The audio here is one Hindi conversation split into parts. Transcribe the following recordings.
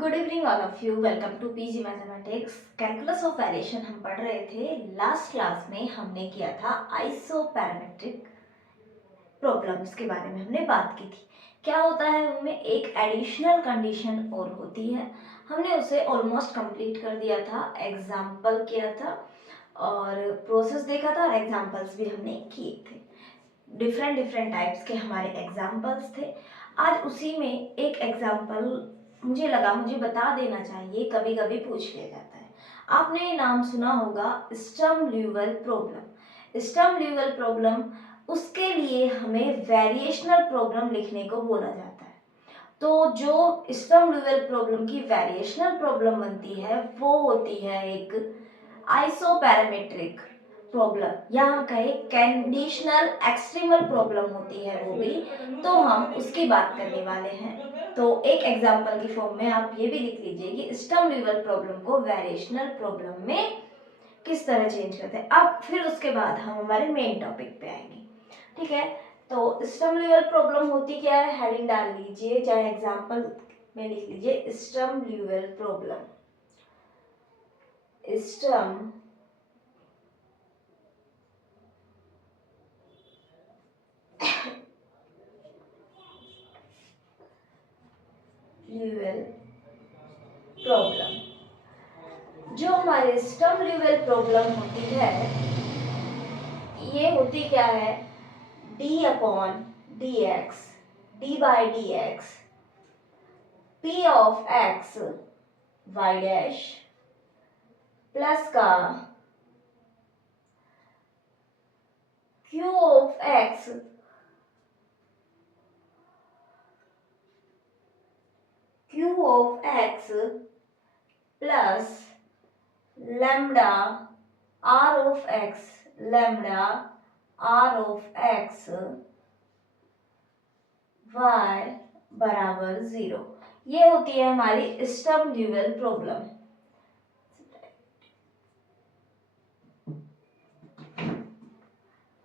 Good evening all of you. Welcome to PG mathematics. Calculus of variation हम पढ़ रहे थे। लास्ट क्लास में हमने किया था आइसोपैरामेट्रिक प्रॉब्लम्स के बारे में हमने बात की थी। क्या होता है उनमें एक एडिशनल कंडीशन और होती है। हमने उसे ऑलमोस्ट कंप्लीट कर दिया था, एग्जाम्पल किया था और प्रोसेस देखा था और एग्जाम्पल्स भी हमने किए थे। डिफरेंट डिफरेंट टाइप्स के हमारे एग्जाम्पल्स थे। आज उसी में एक एग्जाम्पल मुझे लगा मुझे बता देना चाहिए, कभी कभी पूछ लिया जाता है। आपने ये नाम सुना होगा, Sturm Liouville problem. Sturm Liouville problem, उसके लिए हमें वेरिएशनल प्रॉब्लम लिखने को बोला जाता है। तो जो स्टर्म ल्यूविल प्रॉब्लम की वेरिएशनल प्रॉब्लम बनती है वो होती है एक आइसोपैरामेट्रिक प्रॉब्लम या हम कहें कंडीशनल एक्सट्रीमल प्रॉब्लम होती है वो भी। तो हम उसकी बात करने वाले हैं। तो एक एग्जांपल की फॉर्म में आप ये भी लिख लीजिए कि स्टर्म ल्यूविल प्रॉब्लम को वेरिएशनल प्रॉब्लम में किस तरह चेंज करते हैं। अब फिर उसके बाद हम हमारे मेन टॉपिक पे आएंगे। ठीक है, तो स्टर्म ल्यूविल प्रॉब्लम होती क्या है, हेडिंग डाल लीजिए, चाहे एग्जांपल में लिख लीजिए Sturm Liouville problem. Sturm Liouville problem, जो हमारे स्टर्म ल्यूविल प्रॉब्लम होती है ये होती क्या है, d upon d x, d by d x, p of x Y dash plus का q of x plus lambda r of x, lambda r of x y बराबर 0। ये होती है हमारी स्टर्म ल्यूविल प्रॉब्लम।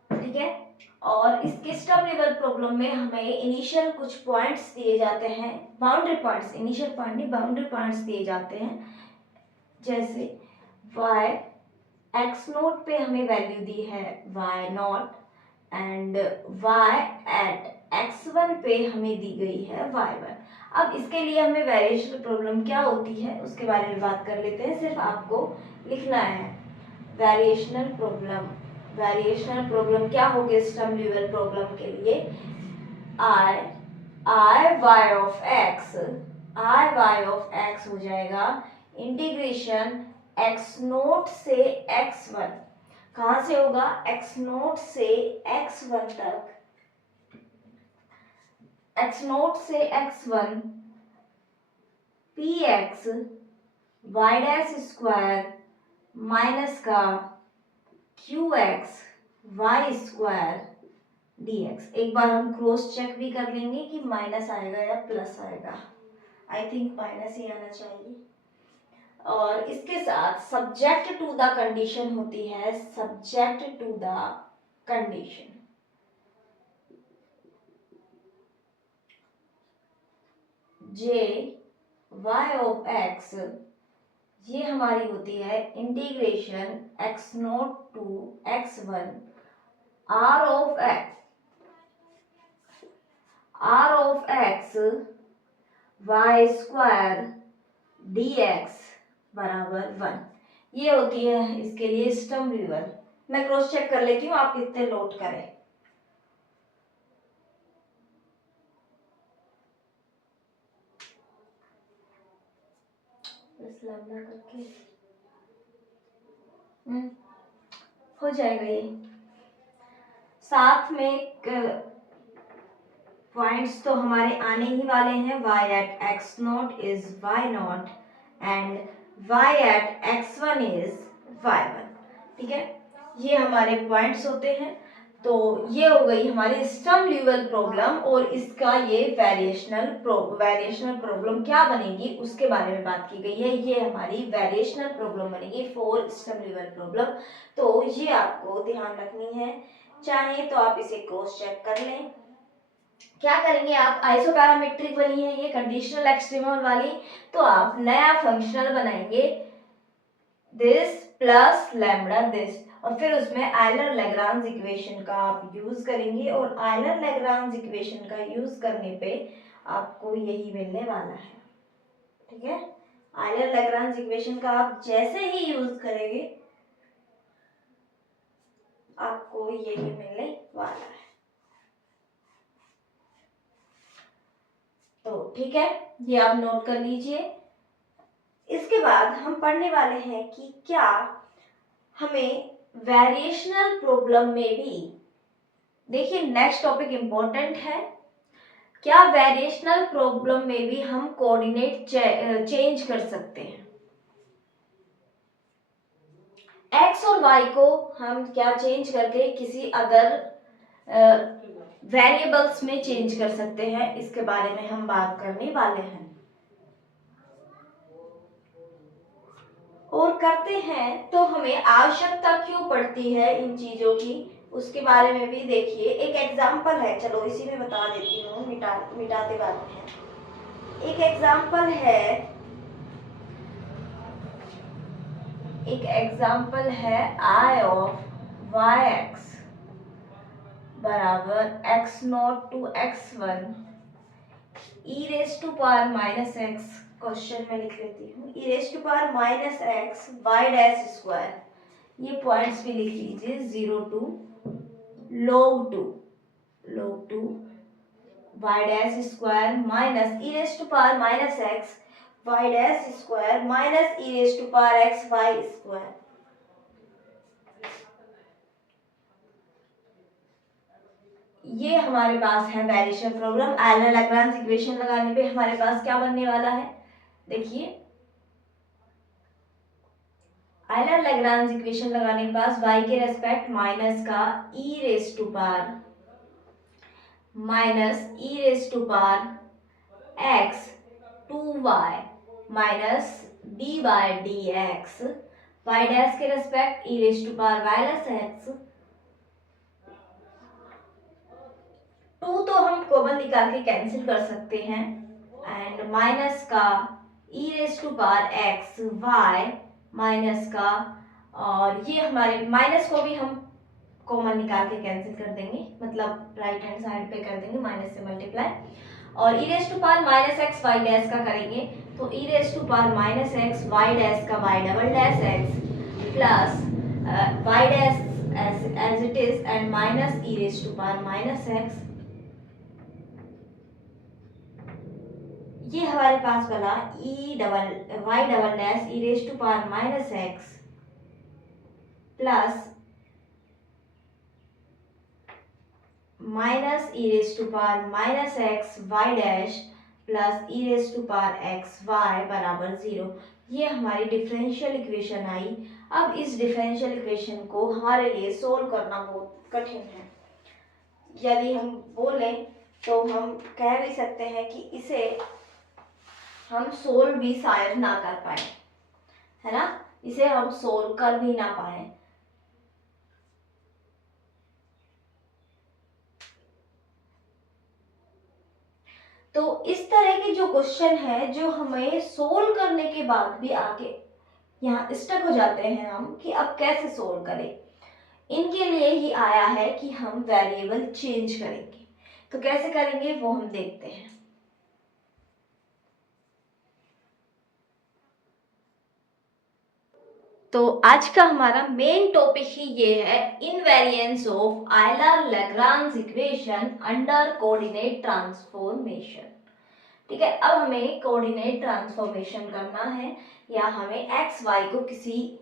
ठीक है, और इसके स्टर्म ल्यूविल प्रॉब्लम में हमें इनिशियल कुछ पॉइंट्स दिए जाते हैं, बाउंड्री पॉइंट्स, इनिशियल पॉइंट नहीं बाउंड्री पॉइंट्स दिए जाते हैं। जैसे y x नोट पे हमें वैल्यू दी है y naught and y at x1 पे हमें दी गई है y1। अब इसके लिए हमें वेरिएशनल प्रॉब्लम क्या होती है उसके बारे में बात कर लेते हैं। सिर्फ आपको लिखना है वेरिएशनल प्रॉब्लम। वेरिएशनल प्रॉब्लम क्या होगी स्टर्म ल्यूविल प्रॉब्लम के लिए, आई वाई ऑफ एक्स हो जाएगा इंटीग्रेशन एक्स नोट से x1। कहां से होगा, x नोट से x1 तक, x नोट से x1 p x Y dash square minus का q x Y square D x. एक बार हम क्रॉस चेक भी कर लेंगे कि माइनस आएगा या प्लस आएगा। आई थिंक माइनस ही आना चाहिए। और इसके साथ सब्जेक्ट टू द कंडीशन होती है, subject to the condition. J Y of X, ये हमारी होती है integration X naught to x1 R of x Y square D X बराबर 1। ये होती है इसके लिए स्टर्म ल्यूविल। मैं क्रॉस चेक कर लेती हूँ, आप कितने नोट करें। करके हो जाएगा ये। साथ में पॉइंट्स तो हमारे आने ही वाले हैं। y at x not is y naught and y at x1 is y1। ठीक है, ये हमारे पॉइंट्स होते हैं। तो ये हो गई हमारी स्टर्म ल्यूविल प्रॉब्लम और इसका ये वेरिएशनल प्रॉब्लम क्या बनेगी उसके बारे में बात की गई है। ये हमारी वेरिएशनल प्रॉब्लम बनेगी फॉर स्टर्म ल्यूविल प्रॉब्लम। तो ये आपको ध्यान रखनी है, चाहे तो आप इसे क्रॉस चेक कर लें। क्या करेंगे आप, आइसोपैरामेट्रिक वाली है ये, कंडीशनल एक्सट्रीमल वाली, तो आप नया फंक्शनल बनाएंगे दिस प्लस लैम्बडा दिस, और फिर उसमें आयलर लैग्रांज इक्वेशन का आप यूज करेंगे, और आयलर लैग्रांज इक्वेशन का यूज करने पे आपको यही मिलने वाला है। ठीक है, आयलर लैग्रांज इक्वेशन का आप जैसे ही यूज करेंगे आपको यही मिलने वाला है। तो ठीक है, ये आप नोट कर लीजिए। इसके बाद हम पढ़ने वाले हैं कि क्या हमें वेरिएशनल प्रॉब्लम में भी, देखिए नेक्स्ट टॉपिक इंपॉर्टेंट है, क्या वेरिएशनल प्रॉब्लम में भी हम कोऑर्डिनेट चेंज कर सकते हैं। एक्स और वाई को हम क्या चेंज करके किसी अदर वेरिएबल्स में चेंज कर सकते हैं, इसके बारे में हम बात करने वाले हैं। और करते हैं तो हमें आवश्यकता क्यों पड़ती है इन चीजों की, उसके बारे में भी देखिए। एक एग्जाम्पल है, चलो इसी में बता देती हूँ, मिटाते बात है। एक एग्जाम्पल है आई ऑफ वाई एक्स बराबर x naught to x one e raise to power minus x, question में लिख लेती हूँ, e raise to power minus x Y dash square, ये पॉइंट्स भी लिख लीजिए, 0 to log 2 y dash square minus e raise to power minus x Y dash square minus e raise to power x Y square. ये हमारे पास है variation problem. Euler Lagrange equation लगाने पे हमारे पास क्या बनने वाला है, देखिए आयलर लैग्रांज इक्वेशन लगाने के पास y के रेस्पेक्ट माइनस का e raise to power minus e raise to power x 2y minus D by D x, Y dash के respect e raise to power minus x, 2 तो हम कॉमन निकाल के कैंसिल कर सकते हैं, एंड माइनस का e raise to power x y minus का, और ये हमारे माइनस को भी हम कॉमन निकाल के कैंसिल कर देंगे, मतलब राइट हैंड साइड पे कर देंगे माइनस से मल्टीप्लाई, और e raise to power minus x Y dash का करेंगे तो e raise to power minus x Y dash का y double dash x plus y dash as it is and minus e raise to power minus x, ये हमारे पास वाला e double y double dash e raise to power minus x plus minus e raise to power minus x Y dash plus e raise to power x y बराबर 0, ये हमारी डिफरेंशियल इक्वेशन आई। अब इस डिफरेंशियल इक्वेशन को हमारे लिए सोल्व करना बहुत कठिन है। यदि हम बोलें तो हम कह भी सकते हैं कि इसे हम सोल्व भी शायद ना कर पाए, है ना, इसे हम सोल्व कर भी ना पाए। तो इस तरह के जो क्वेश्चन है जो हमें सोल्व करने के बाद भी आगे यहाँ स्टक हो जाते हैं हम कि अब कैसे सोल्व करें, इनके लिए ही आया है कि हम वेरिएबल चेंज करेंगे। तो कैसे करेंगे वो हम देखते हैं। तो आज का हमारा मेन टॉपिक ही ये है, invariance of Euler Lagrange equation under coordinate transformation. ठीक है, अब हमें कोऑर्डिनेट ट्रांसफॉर्मेशन करना है, या हमें एक्स वाई को किसी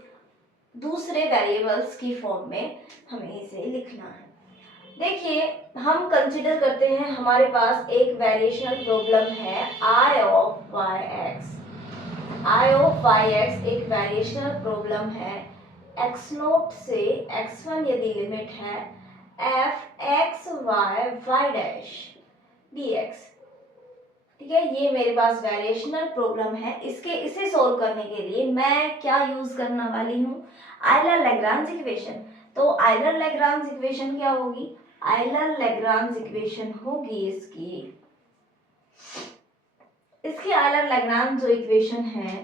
दूसरे वेरिएबल्स की फॉर्म में हमें इसे लिखना है। देखिए हम कंसिडर करते हैं हमारे पास एक वेरिएशनल प्रॉब्लम है I of y x. I of y x एक वेरिएशनल प्रॉब्लम है, एक्स नोट से एक्स वन यदि लिमिट है f x y y dash d x. ठीक है, ये मेरे पास वेरिएशनल प्रॉब्लम है। इसे सोल्व करने के लिए मैं क्या यूज करने वाली हूँ, आयलर लैग्रांज इक्वेशन। तो आयलर लैग्रांज इक्वेशन क्या होगी, आयलर लैग्रांज इक्वेशन होगी इसकी आयलर लैग्रांज जो इक्वेशन है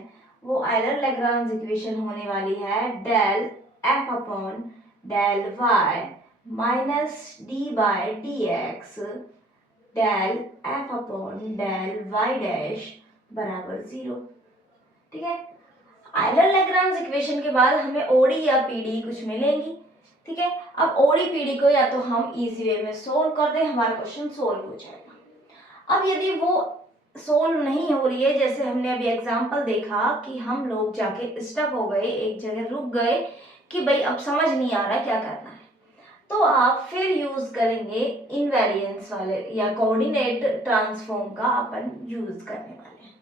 वो आयलर लैग्रांज इक्वेशन होने वाली है del F upon del Y minus D by D X del F upon del Y dash बराबर 0। ठीक है, आयलर लैग्रांज इक्वेशन के बाद हमें ओडी या पीडी कुछ मिलेंगी। ठीक है, अब ओडी पीडी को या तो हम इजी वे में सोल्व कर दें, हमारा क्वेश्चन सोल्व हो जाएगा। अब यदि वो सोल्व नहीं हो रही है, जैसे हमने अभी एग्जांपल देखा कि हम लोग जाके स्टक हो गए, एक जगह रुक गए कि भाई अब समझ नहीं आ रहा क्या करना है, तो आप फिर यूज करेंगे इनवेरिएंस वाले या कोऑर्डिनेट ट्रांसफॉर्म का अपन यूज करने वाले हैं।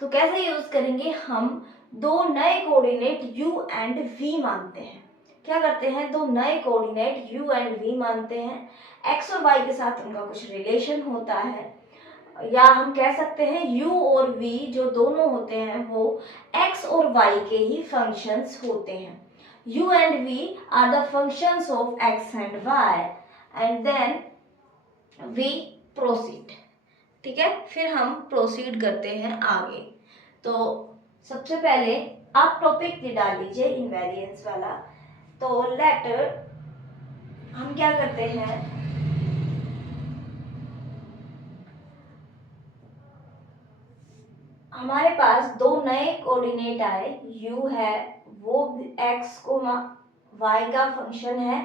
तो कैसे यूज करेंगे, हम दो नए कोऑर्डिनेट u एंड v मानते हैं। क्या करते हैं, दो नए कोऑर्डिनेट u एंड v मानते हैं, x और y के साथ उनका कुछ रिलेशन होता है, या हम कह सकते हैं u और v जो दोनों होते हैं वो x और y के ही फंक्शंस होते हैं। u and v are the functions of x and y and then we proceed। ठीक है, फिर हम प्रोसीड करते हैं आगे। तो सबसे पहले आप टॉपिक डाल लीजिए इनवेरिएंस वाला। तो लेट हम क्या करते हैं, हमारे पास दो नए कोऑर्डिनेट आए, u है वो x को y का फंक्शन है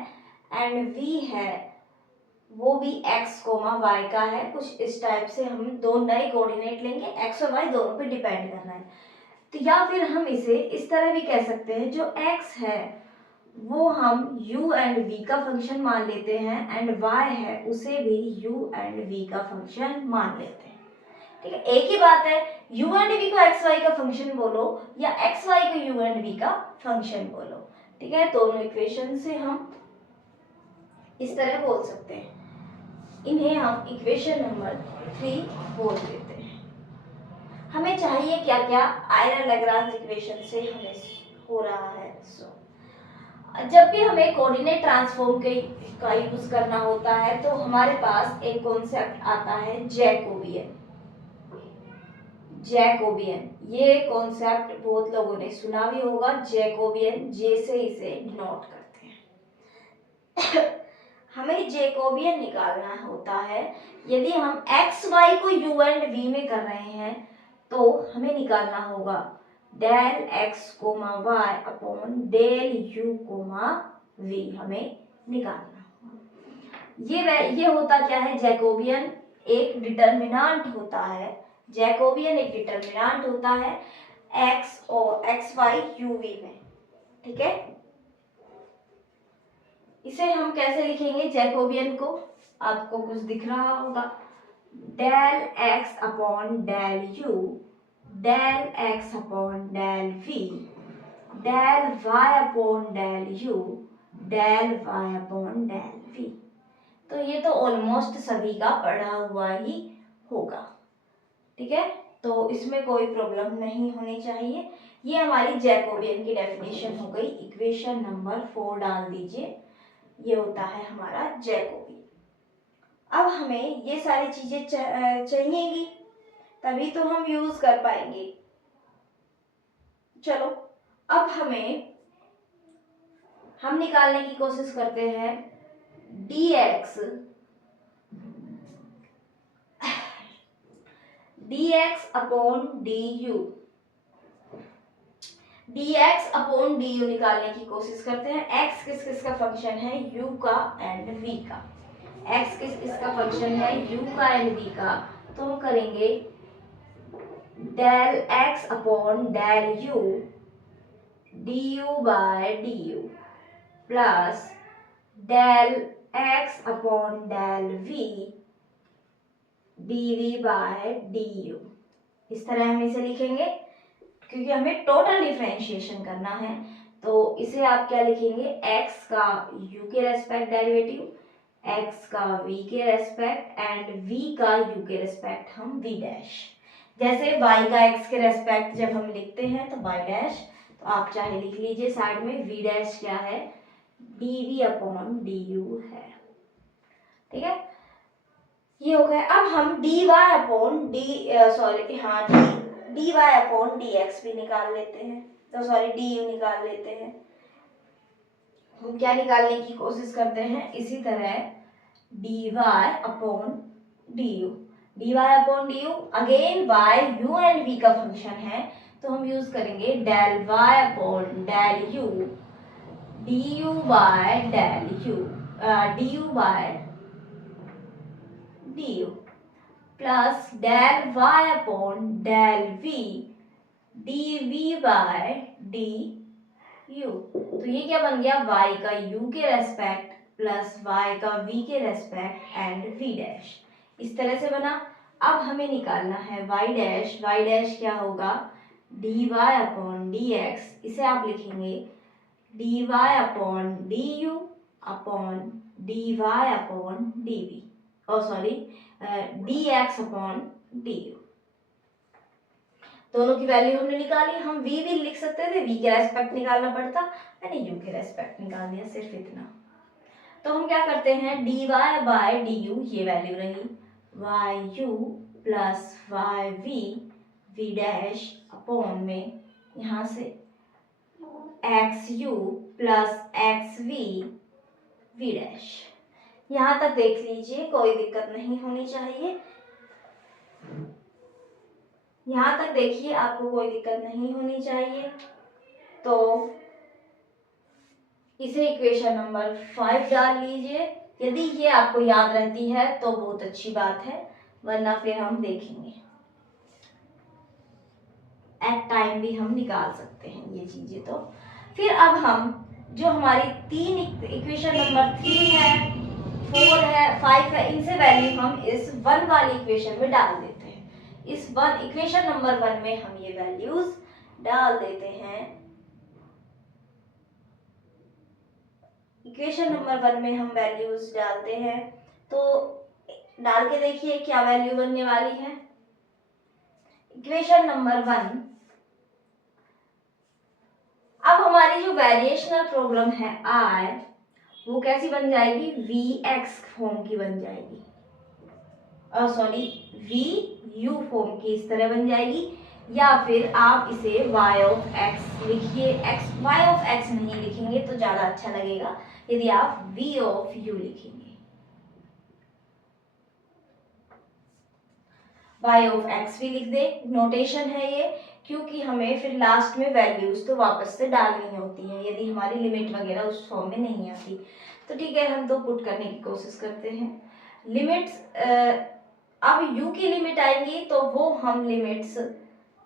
एंड v है वो भी x y का है। कुछ इस टाइप से हम दो नए कोऑर्डिनेट लेंगे, x और y दोनों पे डिपेंड करना है। तो या फिर हम इसे इस तरह भी कह सकते हैं, जो x है वो हम u एंड v का फंक्शन मान लेते हैं एंड y है उसे भी u एंड v का फंक्शन मान लेते हैं। ठीक है, एक ही बात है, u एंड v को x y का फंक्शन बोलो या x y को u एंड v का फंक्शन बोलो। ठीक है, दोनों इक्वेशन से हम इस तरह बोल सकते हैं, इन्हें हम इक्वेशन नंबर 3 बोल देते हैं। हमें चाहिए क्या क्या, आयलर लैग्रांज इक्वेशन से हमें हो रहा है। जब भी हमें कोऑर्डिनेट ट्रांसफॉर्म का यूज करना होता है तो हमारे पास एक कॉन्सेप्ट आता है जैकोबियन। ये कॉन्सेप्ट बहुत लोगों ने सुना भी होगा, जैकोबियन, जे से इसे डिनोट करते हैं। हमें जैकोबियन निकालना होता है, यदि हम एक्स वाई को u एंड v में कर रहे हैं तो हमें निकालना होगा del X comma Y upon del u comma v, हमें निकालना होगा। ये होता क्या है, जैकोबियन एक डिटर्मिनेंट होता है, जैकोबियन एक डिटर्मिनेंट होता है x और एक्स वाई u v में। ठीक है, इसे हम कैसे लिखेंगे जैकोबियन को, आपको कुछ दिख रहा होगा, del X upon del U del X upon del V del Y upon del U del Y upon del V. तो ये तो ऑलमोस्ट सभी का पढ़ा हुआ ही होगा। ठीक है, तो इसमें कोई प्रॉब्लम नहीं होनी चाहिए। ये हमारी जैकोबियन की डेफिनेशन हो गई। इक्वेशन नंबर 4 डाल दीजिए, ये होता है हमारा जैकोबियन। अब हमें ये सारी चीजें चाहिएगी, तभी तो हम यूज कर पाएंगे। चलो अब हम निकालने की कोशिश करते हैं dx अपॉन du निकालने की कोशिश करते हैं। x किस किस का फंक्शन है, u का एंड v का। x किस किस का फंक्शन है, u का एंड v का। तो हम करेंगे del x upon del u du by du plus del x upon del v dv by du। इस तरह हम इसे लिखेंगे, क्योंकि हमें टोटल डिफरेंशिएशन करना है। तो इसे आप क्या लिखेंगे, x का u के रेस्पेक्ट डेरिवेटिव, x का v के रेस्पेक्ट एंड v का u के रेस्पेक्ट हम v डैश। जैसे y का x के रेस्पेक्ट जब हम लिखते हैं तो y डैश, तो आप चाहे लिख लीजिए साइड में, v डैश क्या है, dv अपॉन du है। ठीक है, ये हो गया। अब हम dy अपॉन dx भी निकाल लेते हैं, तो सॉरी du निकाल लेते हैं। हम क्या निकालने की कोशिश करते हैं, इसी तरह dy upon du, again y u and v का फंक्शन है, तो हम यूज करेंगे del y upon del u, du by del u, du by du plus del y upon del v, dv by du। तो ये क्या बन गया, y का u के रेस्पेक्ट प्लस y का v के रेस्पेक्ट एंड v डैश, इस तरह से बना। अब हमें निकालना है y डैश क्या होगा, dy अपॉन dx, इसे आप लिखेंगे dy upon du upon dy upon dv, dx upon du। दोनों की वैल्यू हमने निकाली। हम v भी लिख सकते थे, v के रेस्पेक्ट निकालना पड़ता, मैंने u के रेस्पेक्ट निकाल दिया, सिर्फ इतना। तो हम क्या करते हैं, dy बाय du, ये वैल्यू रही yu plus yv, v dash upon में यहाँ से xu plus xv, v dash. यहाँ तक देख लीजिए, कोई दिक्कत नहीं होनी चाहिए। यहाँ तक देखिए, आपको कोई दिक्कत नहीं होनी चाहिए। तो इसे इक्वेशन नंबर 5 डाल लीजिए। यदि ये आपको याद रहती है तो बहुत अच्छी बात है, वरना फिर हम देखेंगे, एट टाइम भी हम निकाल सकते हैं ये चीजें। तो फिर अब हम जो हमारी तीन इक्वेशन नंबर 3 है, 4 है, 5 है, इनसे वैल्यू हम इस 1 वाली इक्वेशन में डाल देते हैं। इस इक्वेशन नंबर 1 में हम ये वैल्यूज डाल देते हैं। इक्वेशन नंबर 1 में हम वैल्यूज डालते हैं, तो डाल के देखिए क्या वैल्यू बनने वाली है। इक्वेशन नंबर 1, अब हमारी जो वेरिएशनल प्रॉब्लम है I, वो कैसी बन जाएगी, Vx फॉर्म की बन जाएगी, Vu फॉर्म की इस तरह बन जाएगी। या फिर आप इसे y ऑफ x लिखिए, y ऑफ x नहीं लिखेंगे तो ज्यादा अच्छा लगेगा यदि आप v ऑफ u लिखेंगे। y ऑफ x भी लिख दे, नोटेशन है ये, क्योंकि हमें फिर लास्ट में वैल्यूज तो वापस से डालनी होती है यदि हमारी लिमिट वगैरह उस फॉर्म में नहीं आती। तो ठीक है, हम तो पुट करने की कोशिश करते हैं। लिमिट्स, अब u की लिमिट आएंगी तो वो हम लिमिट्स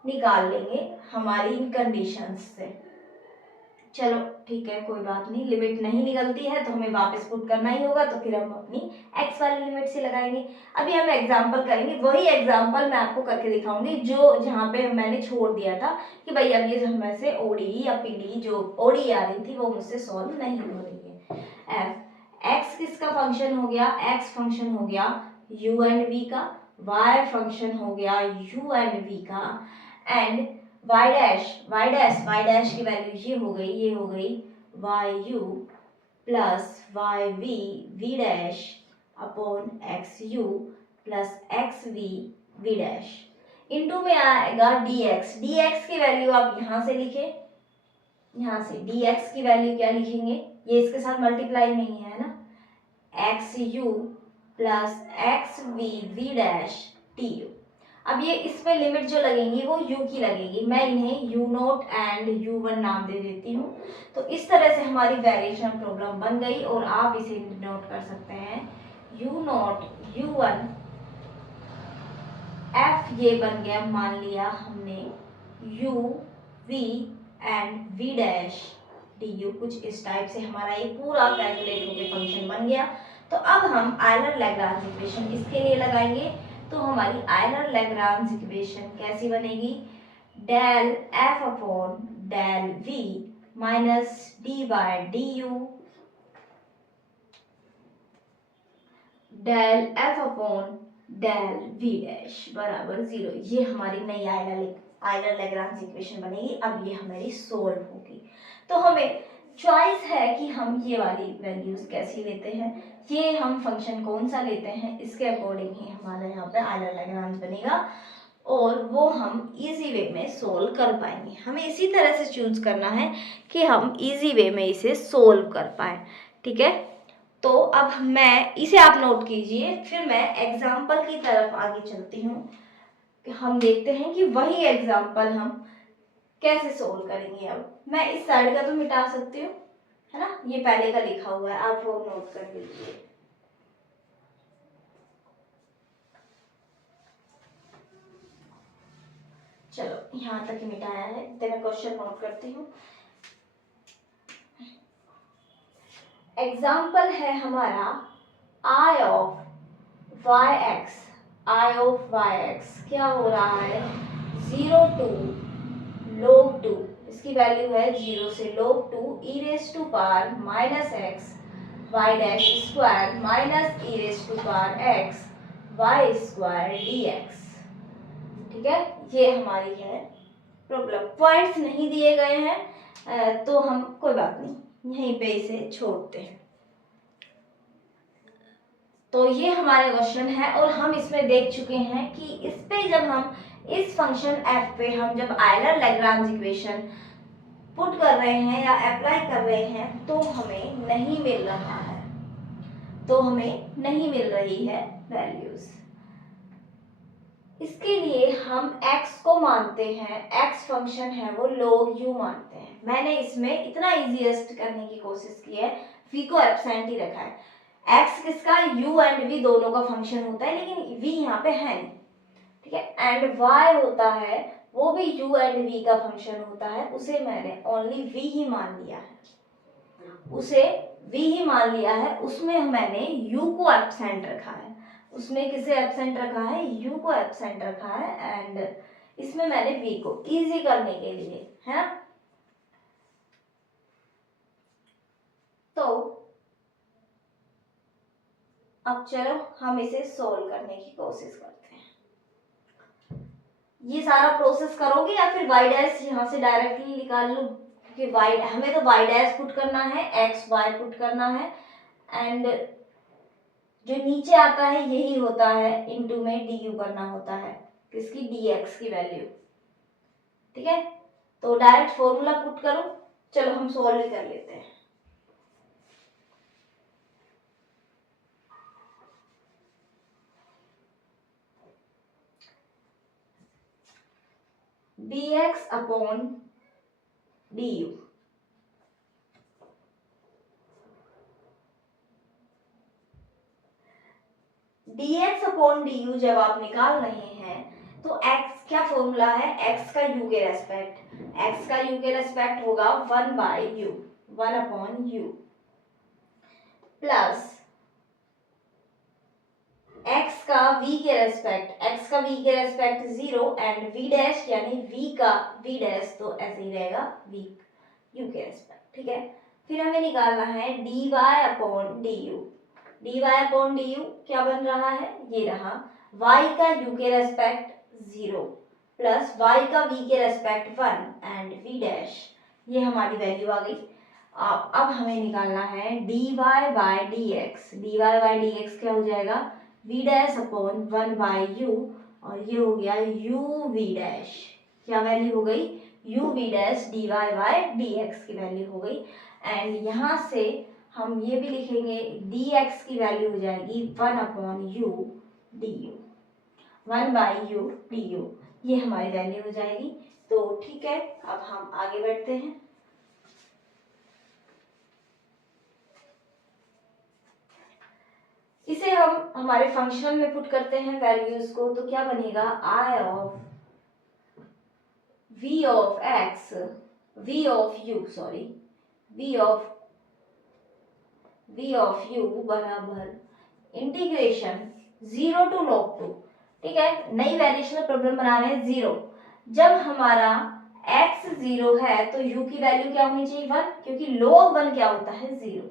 निकाल लेंगे हमारी इन कंडीशंस से। चलो ठीक है, कोई बात नहीं, लिमिट नहीं निकलती है तो हमें वापस पुट करना ही होगा, तो फिर हम अपनी x वाली लिमिट से लगाएंगे। अभी हम एग्जांपल करेंगे, वही एग्जांपल मैं आपको करके दिखाऊंगी जो जहाँ पे मैंने छोड़ दिया था कि भाई अब ये हमसे ओडी या पीडी जो ओडी आ रही थी वो मुझसे सॉल्व नहीं हो रही है। x किसका फंक्शन हो गया, x फंक्शन हो गया u एंड v का, y फंक्शन हो गया u एंड v का, एंड y डैश की वैल्यू ये हो गई yu plus yv, v dash upon xu plus xv, v dash, into में आएगा dx की वैल्यू आप यहाँ से लिखे, यहाँ से dx की वैल्यू क्या लिखेंगे, ये इसके साथ मल्टीप्लाई नहीं है ना, xu plus xv, v dash du। अब ये इसमें लिमिट जो लगेंगी वो u की लगेगी, मैं इन्हें u0 एंड u1 नाम दे देती हूँ। तो इस तरह से हमारी वेरिएशन प्रॉब्लम बन गई और आप इसे नोट कर सकते हैं, u0 u1 f ये बन गया, मान लिया हमने u v and v dash du, कुछ इस टाइप से हमारा ये पूरा कैलकुलेट होकर फंक्शन बन गया। तो अब हम आयलर लैग्रांज इक्वेशन इसके लिए लगाएंगे। तो हमारी आयलर लैग्रांज इक्वेशन कैसी बनेगी, del f upon del v minus D by D U del f upon del v dash बराबर 0। ये हमारी नई आयलर लैग्रांज इक्वेशन बनेगी। अब ये हमारी सोल्व होगी। तो हमें चॉइस है कि हम ये वाली वैल्यूज कैसी लेते हैं, ये हम फंक्शन कौन सा लेते हैं, इसके अकॉर्डिंग ही हमारा यहाँ पे आइलर लैग्रांज बनेगा और वो हम इजी वे में सोल्व कर पाएंगे। हमें इसी तरह से चूज करना है कि हम इजी वे में इसे सोल्व कर पाए। ठीक है, तो अब मैं इसे आप नोट कीजिए, फिर मैं एग्जाम्पल की तरफ आगे चलती हूँ कि हम देखते हैं कि वही एग्जाम्पल हम कैसे सोल्व करेंगे। अब मैं इस साइड का तो मिटा सकती हूँ, है ना, ये पहले का लिखा हुआ है, आप वो नोट कर लीजिए। चलो यहाँ तक ही मिटाया है, तो मैं क्वेश्चन नोट करती हूँ। एग्जाम्पल है हमारा I of y x. I of y x क्या हो रहा है, 0 to log 2, इसकी वैल्यू है 0 से log 2 e raise to power minus x Y dash square minus e raise to power x Y square D x. ठीक है, ये हमारी है प्रॉब्लम। पॉइंट्स नहीं दिए गए हैं तो हम कोई बात नहीं, यहीं पे इसे छोड़ते हैं। तो ये हमारे क्वेश्चन है और हम इसमें देख चुके हैं कि इस पे जब हम इस फंक्शन f पे हम जब आइलर लैग्रांज इक्वेशन पुट कर रहे हैं या अप्लाई कर रहे हैं तो हमें नहीं मिल रहा है, तो हमें नहीं मिल रही है वैल्यूज। इसके लिए हम x को मानते हैं, x फंक्शन है वो log u मानते हैं। मैंने इसमें इतना इजीएस्ट करने की कोशिश की है, v को एब्सेंट ही रखा है। x किसका, u एंड v दोनों का फंक्शन होता है, लेकिन v यहाँ पे है नहीं। ठीक है, एंड y होता है वो भी u एंड v का फंक्शन होता है, उसे मैंने ओनली v ही मान लिया है, उसे v ही मान लिया है, उसमें मैंने u को एब्सेंट रखा है। उसमें किसे एब्सेंट रखा है, u को एब्सेंट रखा है, एंड इसमें मैंने v को इजी करने के लिए, है ना। तो अब चलो हम इसे सोल्व करने की कोशिश करते हैं। ये सारा प्रोसेस करोगे या फिर y डैश यहाँ से डायरेक्टली निकाल लो, क्योंकि y हमें तो y डैश पुट करना है, x y पुट करना है, एंड जो नीचे आता है यही होता है, इनटू में du करना होता है, किसकी, dx की वैल्यू। ठीक है, तो डायरेक्ट फॉर्मूला पुट करो। चलो हम सोल्व भी कर लेते हैं। dx upon du, dx upon du जब आप निकाल रहे हैं तो x क्या फॉर्मूला है, x का u के रेस्पेक्ट, x का u के रेस्पेक्ट होगा 1 by u, 1 upon u, plus x का v के रेस्पेक्ट, x का v के रेस्पेक्ट 0 एंड v डैश यानी v का v डैश तो ऐसे ही रहेगा v u के रेस्पेक्ट। ठीक है, फिर हमें निकालना है dy upon du। dy upon du क्या बन रहा है, ये रहा y का u के रेस्पेक्ट 0 प्लस y का v के रेस्पेक्ट 1 एंड v डैश, ये हमारी वैल्यू आ गई। अब हमें निकालना है dy by dx। dy by dx क्या हो जाएगा, v dash upon 1 by u, और ये हो गया u v डैश, क्या वैल्यू हो गई, u v dash dy by dx की वैल्यू हो गई। एंड यहाँ से हम ये भी लिखेंगे dx की वैल्यू हो जाएगी 1 upon u du, 1 by u du, ये हमारी वैल्यू हो जाएगी। तो ठीक है, अब हम आगे बढ़ते हैं। इसे हम हमारे फंक्शन में पुट करते हैं वैल्यूज को, तो क्या बनेगा, i of v of x, v of u sorry v of u बराबर इंटीग्रेशन 0 टू log 2। ठीक है, नई वेरिएशनल प्रॉब्लम बना रहे हैं 0। जब हमारा x 0 है तो u की वैल्यू क्या होनी चाहिए 1, क्योंकि log 1 क्या होता है 0।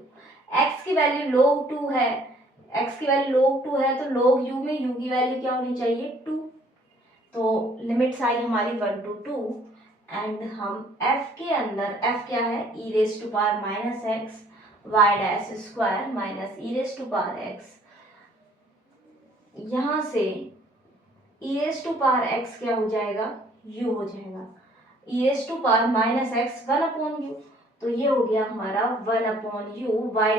x की वैल्यू log 2 है, x की वैल्यू log 2 है तो log u में u की वैल्यू क्या होनी चाहिए 2। तो लिमिट्स आई हमारी 1 to 2 एंड हम f के अंदर f क्या है e raise to power minus x Y dash square minus E raise to power x, यहाँ से e raise to power x क्या हो जाएगा u हो जाएगा, e raise to power minus x 1/u, तो ये हो गया हमारा 1/u वाई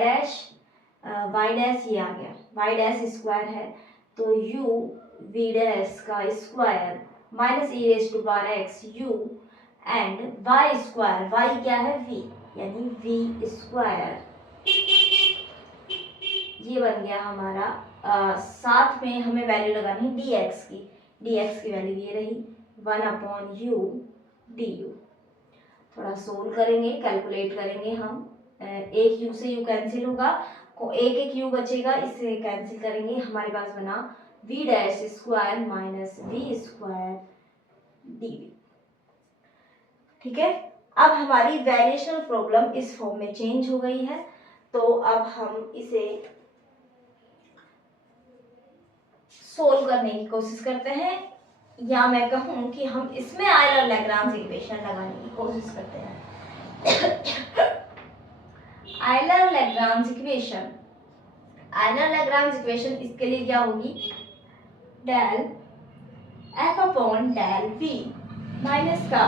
डैश ये आ गया वाई डैश स्क्वायर है तो u v डैश का square minus E raise to power X u and Y square, Y क्या है v यानी v स्क्वायर, ये बन गया हमारा साथ में हमें वैल्यू लगानी dx की वैल्यू ये रही 1/u du। थोड़ा सोल्व करेंगे, कैलकुलेट करेंगे हम, एक u से u कैंसिल होगा, एक u बचेगा, इसे कैंसिल करेंगे, हमारे पास बना v dash square minus v square dv। ठीक है, अब हमारी वेरिएशनल प्रॉब्लम इस फॉर्म में चेंज हो गई है, तो अब हम इसे सोल्व करने की कोशिश करते हैं, या मैं कहूँ कि हम इसमें आयलर लैग्रांज इक्वेशन लगाने की कोशिश करते हैं। आयलर लैग्रांज इक्वेशन इसके लिए क्या होगी, del f upon del v minus का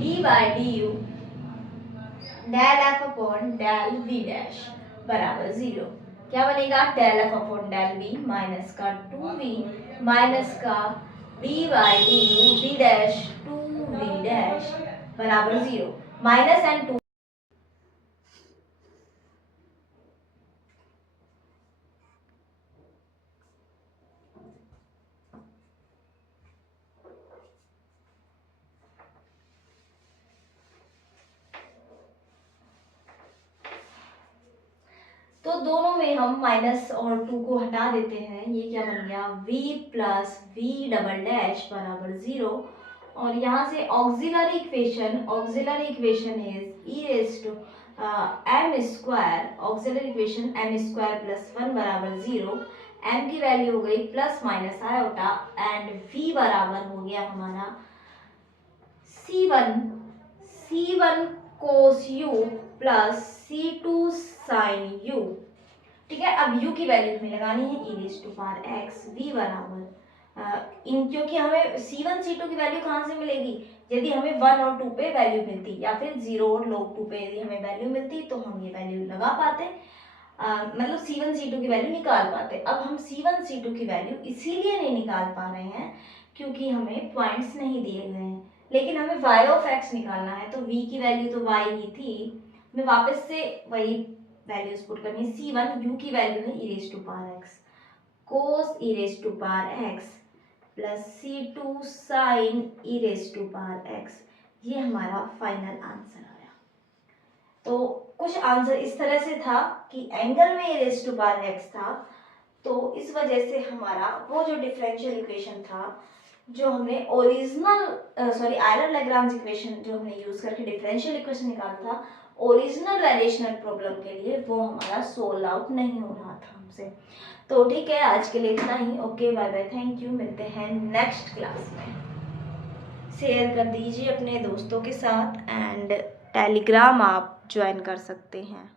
d by du del f upon del v dash बराबर 0। क्या बनेगा, del f upon del v minus का 2v माइनस का d by du v dash 2v dash बराबर 0, माइनस एंड 2 तो दोनों में हम माइनस और 2 को हटा देते हैं, ये क्या बन गया v plus V double dash बराबर 0, और यहाँ से auxiliary equation is E raise to M square, auxiliary equation M square plus 1 बराबर 0, m की वैल्यू हो गई plus minus iota and v बराबर हो गया हमारा c1 cos u plus c2 sin u। ठीक है, अब u की वैल्यू हमें लगानी है e raise to power x, v बराबर क्योंकि हमें c1 c2 की वैल्यू कहाँ से मिलेगी, यदि हमें 1 और 2 पे वैल्यू मिलती या फिर 0 और log 2 पे यदि हमें वैल्यू मिलती तो हम ये वैल्यू लगा पाते, मतलब c1 c2 की वैल्यू निकाल पाते। अब हम c1 c2 की वैल्यू इसीलिए नहीं निकाल पा रहे हैं क्योंकि हमें पॉइंट्स नहीं दिए गए हैं, लेकिन हमें y ऑफ x निकालना है, तो v की वैल्यू तो y ही थी, हमें वापस से वही वैल्यूज पुट करनी है। c1 u की वैल्यू है e raise to power x cos e raise to power x plus c2 sin e raise to power x, ये हमारा फाइनल आंसर आया। तो कुछ आंसर इस तरह से था कि एंगल में e raise to power x था, तो इस वजह से हमारा वो जो डिफरेंशियल इक्वेशन था जो हमने आयलर लैग्रांज इक्वेशन जो हमने यूज करके डिफरेंशियल इक्वेशन निकाला था ओरिजिनल वेरिएशनल प्रॉब्लम के लिए, वो हमारा सोल्व आउट नहीं हो रहा था हमसे। तो ठीक है, आज के लिए इतना ही। Okay, bye bye, thank you, मिलते हैं नेक्स्ट क्लास में। शेयर कर दीजिए अपने दोस्तों के साथ एंड टेलीग्राम आप ज्वाइन कर सकते हैं।